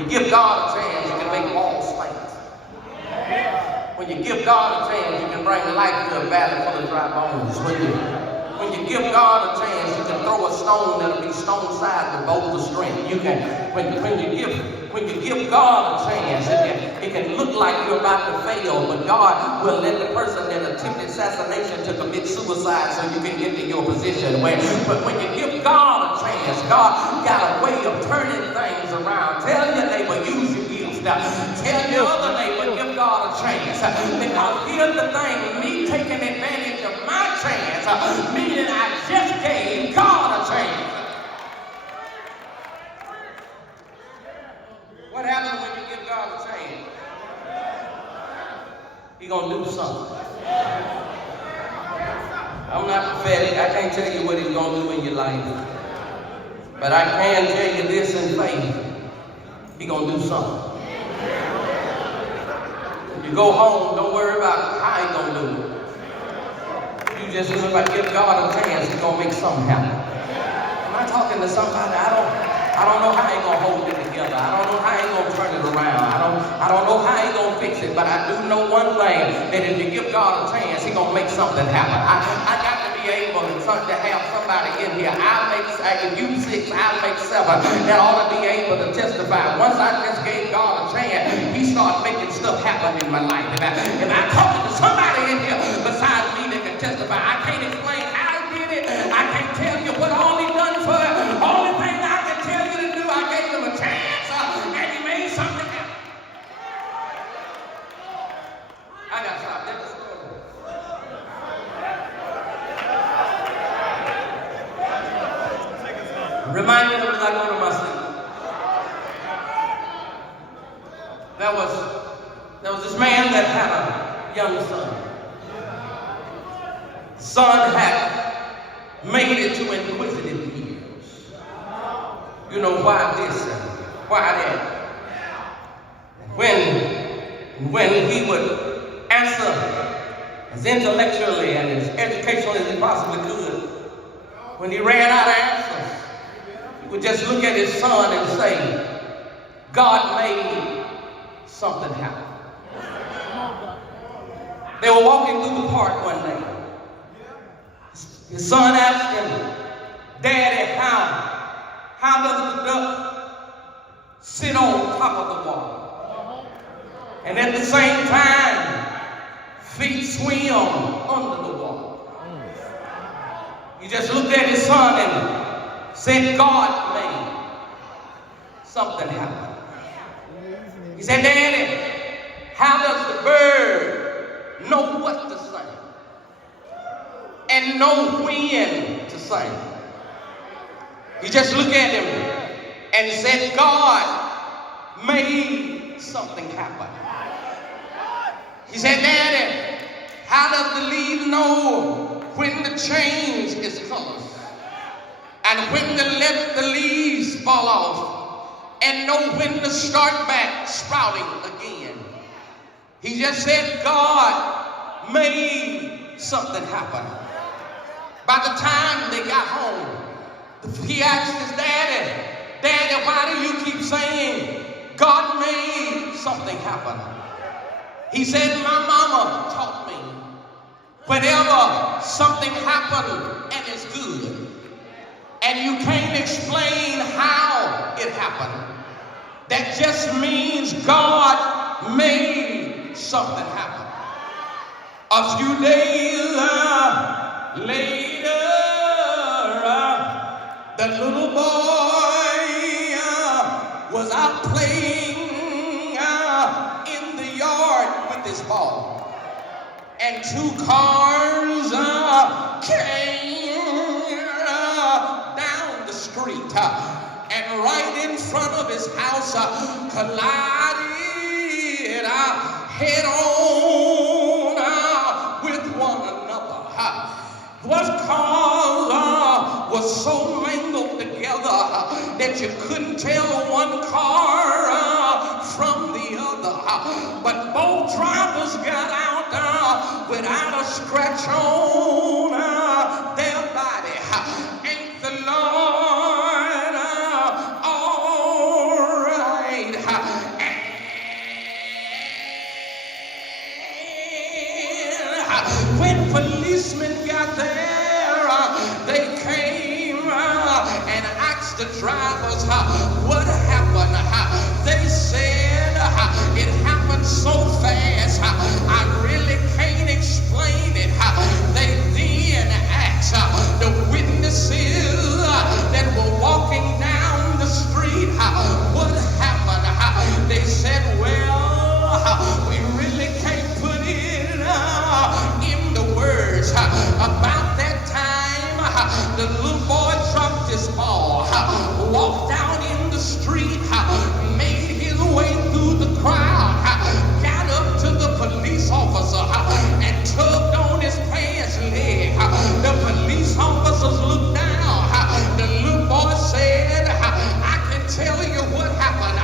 you give God a chance, you can make walls faint. When you give God a chance, you can bring life to a valley full of dry bones. When you give God a chance, you can throw a stone that'll be stone-sized with boulder strength. You can, when you give God a chance, it can look like you're about to fail, but God will let the person that attempted assassination to commit suicide so you can get to your position. But when you give God a chance, God got a way of turning things around. Tell your neighbor, use your gifts. Tell your other neighbor, give God a chance. Because here's the thing, me taking advantage of my chance, meaning I just gave God a chance. What happens when you give God a chance? He's going to do something. I'm not prophetic. I can't tell you what he's going to do in your life. But I can tell you this in faith. He's going to do something. When you go home, don't worry about how he's going to do it. You just look like give God a chance, he's going to make something happen. Am I talking to somebody? I don't know how he's going to hold it together. I don't know how he's going to turn it around. I don't know how he's going to fix it. But I do know one thing, that if you give God a chance, he's going to make something happen. I got to be able to have somebody in here. If you 6, I'll make 7. That ought to be able to testify. Once I just gave God a chance, he started making stuff happen in my life. If I'm talking to somebody in here besides me that can testify, I can't explain how he did it. I can't tell you what all he done for it. Only thing I can tell you to do, I gave him a chance and he made something happen. I got to stop. That's the story. Remind me as I go to my sleep. There was this man that had a young son. Son had made it to inquisitive years. You know why this and why that. When he would answer as intellectually and as educationally as he possibly could, when he ran out of answers, he would just look at his son and say, God made something happen. They were walking through the park one day. His son asked him, Daddy, how does the duck sit on top of the water? And at the same time, feet swim under the water. He just looked at his son and said, God made something happen. He said, Daddy, how does the bird know what to say and know when to sing? He just looked at him and said, God made something happen. He said, Daddy, how does the leaf know when to change its colors and when to let the leaves fall off and know when to start back sprouting again? He just said, God made something happen. By the time they got home, he asked his daddy, Daddy, why do you keep saying God made something happen? He said, my mama taught me whenever something happened and it's good and you can't explain how it happened, that just means God made something happen. A few days later, the little boy was out playing in the yard with his ball, and 2 cars came down the street, and right in front of his house collided head on with one another. What cars was so mangled together that you couldn't tell one car from the other. But both drivers got out without a scratch on their body. Ain't the Lord all right? what happened? They said it happened so fast. I really can't explain it. They then asked the witnesses that were walking down the street, what happened? They said, well, we really can't put it in the words. About that time, the little boy dropped his ball, walked out in the street, made his way through the crowd, got up to the police officer and tugged on his pants leg. The police officers looked down. The little boy said, I can tell you what happened.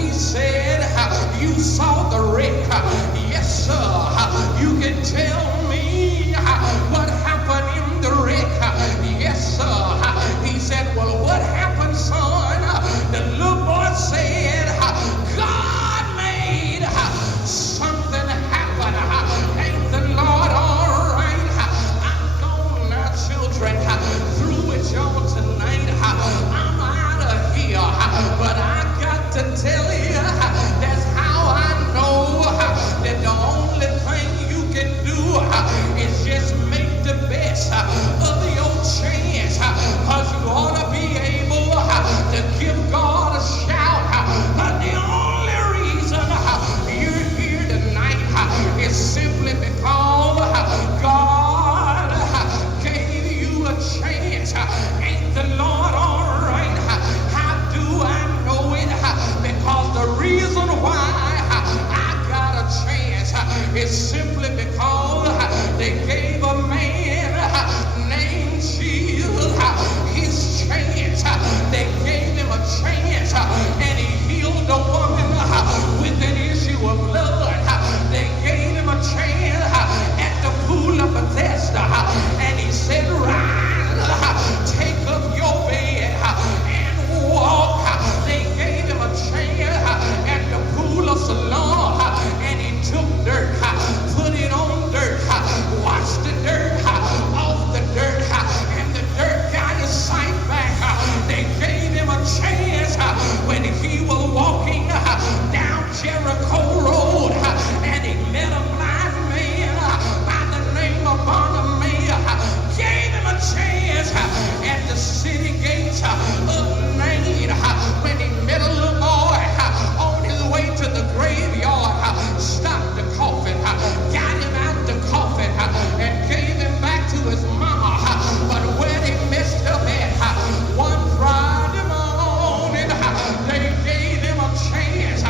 He said, you saw the wreck. Yes, sir. You can tell me what happened in the wreck. Yes, sir. He said, well, what happened, son? The little boy said, God made something happen. Ain't the Lord all right? I'm gone now, children, through with y'all tonight. I'm out of here, but I got to tell you, that's how I know that the only thing you can do is just make the best of your chance, because you ought to be able to give God a shout. The only reason you're here tonight is simply because God gave you a chance. Ain't the Lord all right? How do I know it? Because the reason why I got a chance is simply because they gave a man named Jesus his chance. They gave him a chance, and he healed a woman with an issue of blood. They gave him a chance at the pool of Bethesda, and he said, rise, take up your bed and walk. They gave him a chance at the pool of Siloam, and he took dirt, put it on dirt, washed the dirt off the dirt, and the dirt got his sight back. They gave him a chance when he was walking down Jericho Road, and he met a blind man by the name of Bartimaeus. Gave him a chance at the city gates of Nain when he met a little boy on his way to the graveyard. Stopped the coffin, got him out the coffin, and gave him back to his mama. But when he messed up at one Friday morning, they gave him a chance,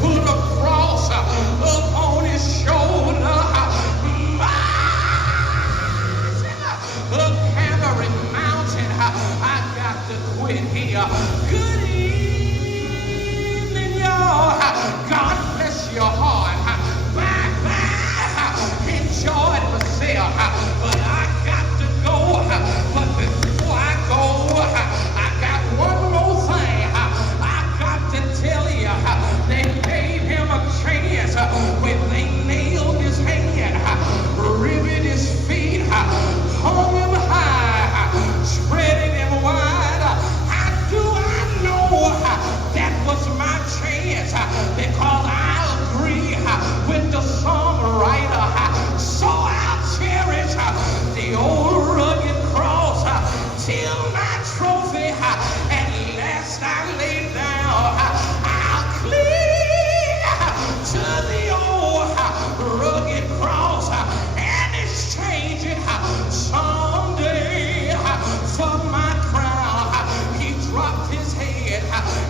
put a cross up on his shoulder. Up Calvary Mountain, I got to quit here. Good evening, y'all. God bless your heart. Bye bye. Enjoyed myself, but I got to go. But before I go, I got one more thing. I got to tell you, they gave him a chance when they nailed his hand, riveted his feet, hung him high, spreading him wide. How do I know that was my chance? Because I agree with the songwriter. So I'll cherish the old rugged cross till my trophy at last I lay down. I'll cling to the old rugged cross and exchange it someday for my crown. He dropped his head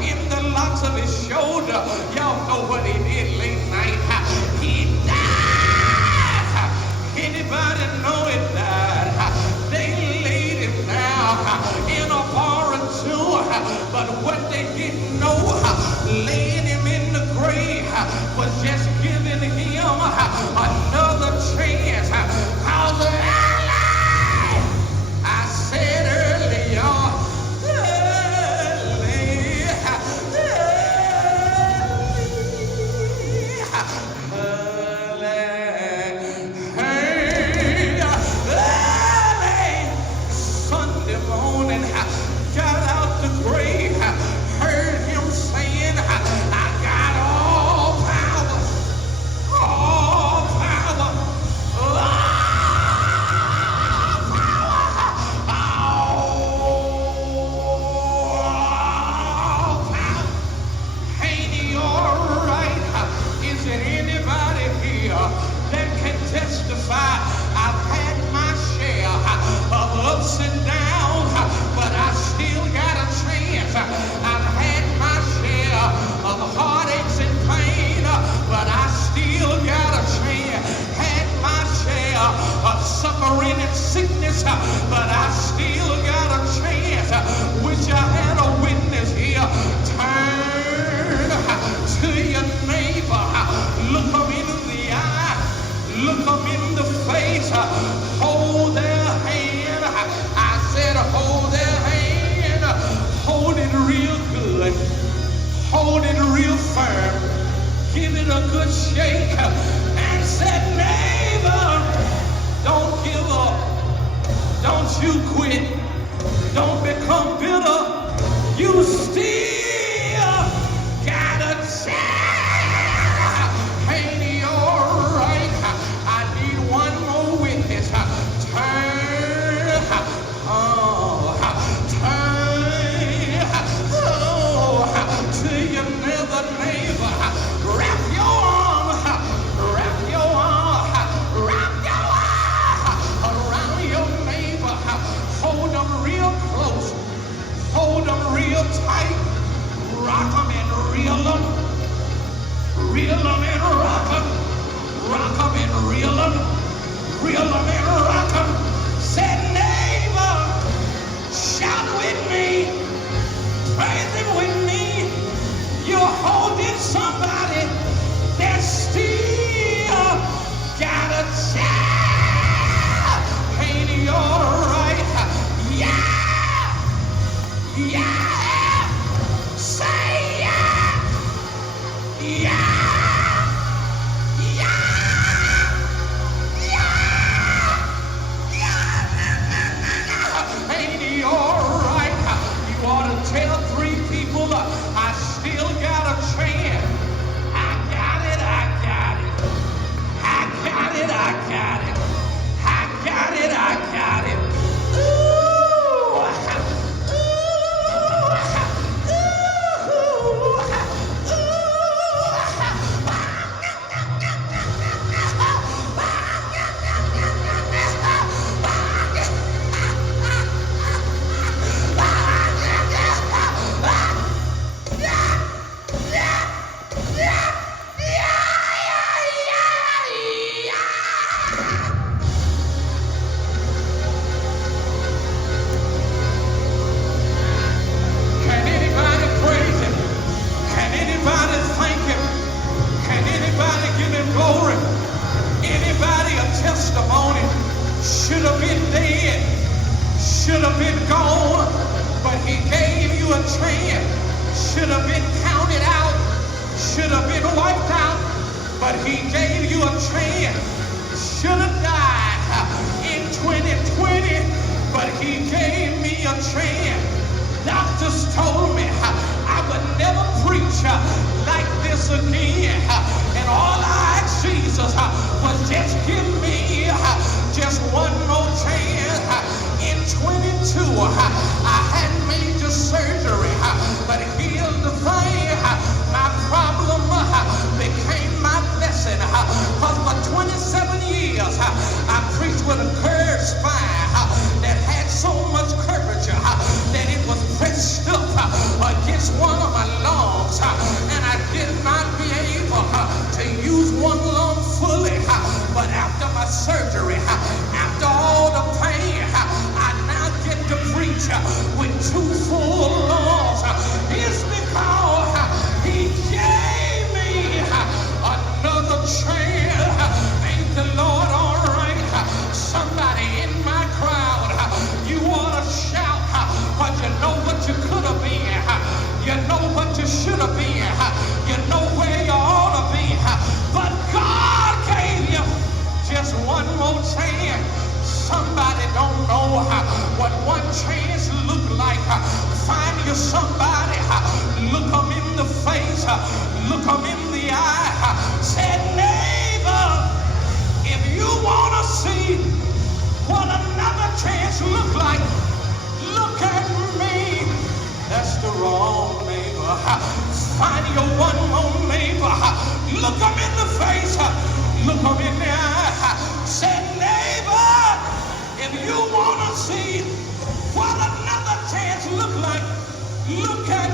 in the locks of his shoulder. Y'all know what he did late night. He died. Anybody know it died? They laid him down in a foreign tomb. But what they didn't know, laying him in the grave was just giving him another chance. How's it? I said earlier, early, reel 'em and rock 'em and reel 'em and rock 'em. Say, neighbor, shout with me, praise him with me. You're holding somebody that still got a child. Ain't he all right? Yeah, yeah, say yeah, yeah. Tell 3 people I still got a chance. I got it, I got it. I got it, I got it. I got it, I got it. Ooh, testimony should have been dead, should have been gone, but he gave you a chance. Should have been counted out, should have been wiped out, but he gave you a chance. Should have died in 2020, but he gave me a chance. Doctors told me I would never preach like this again, and all I asked Jesus was just give me just one more chance. In 22, I had major surgery, but here's the thing, my problem became my blessing, because for 27 years I preached with a curved spine that had so much curvature that it was pressed up against one of my lungs, and I did not be able to use one lung fully. But after my surgery, after all the pain, I now get to preach with 2 full lungs. It's because he gave me another chance. Ain't the Lord all right? Somebody in my crowd, you ought to shout, but you know what you could have been. You know what you should have been. You know where you ought to be. But God gave you just one more chance. Somebody don't know what one chance look like. Find you somebody, look them in the face, look them in the eye. Say, neighbor, if you want to see what another chance look like, look at me. That's the wrong neighbor. Find your one more neighbor. Look them in the face. Look them in the eye. Say, neighbor, if you want to see what another chance look like, look at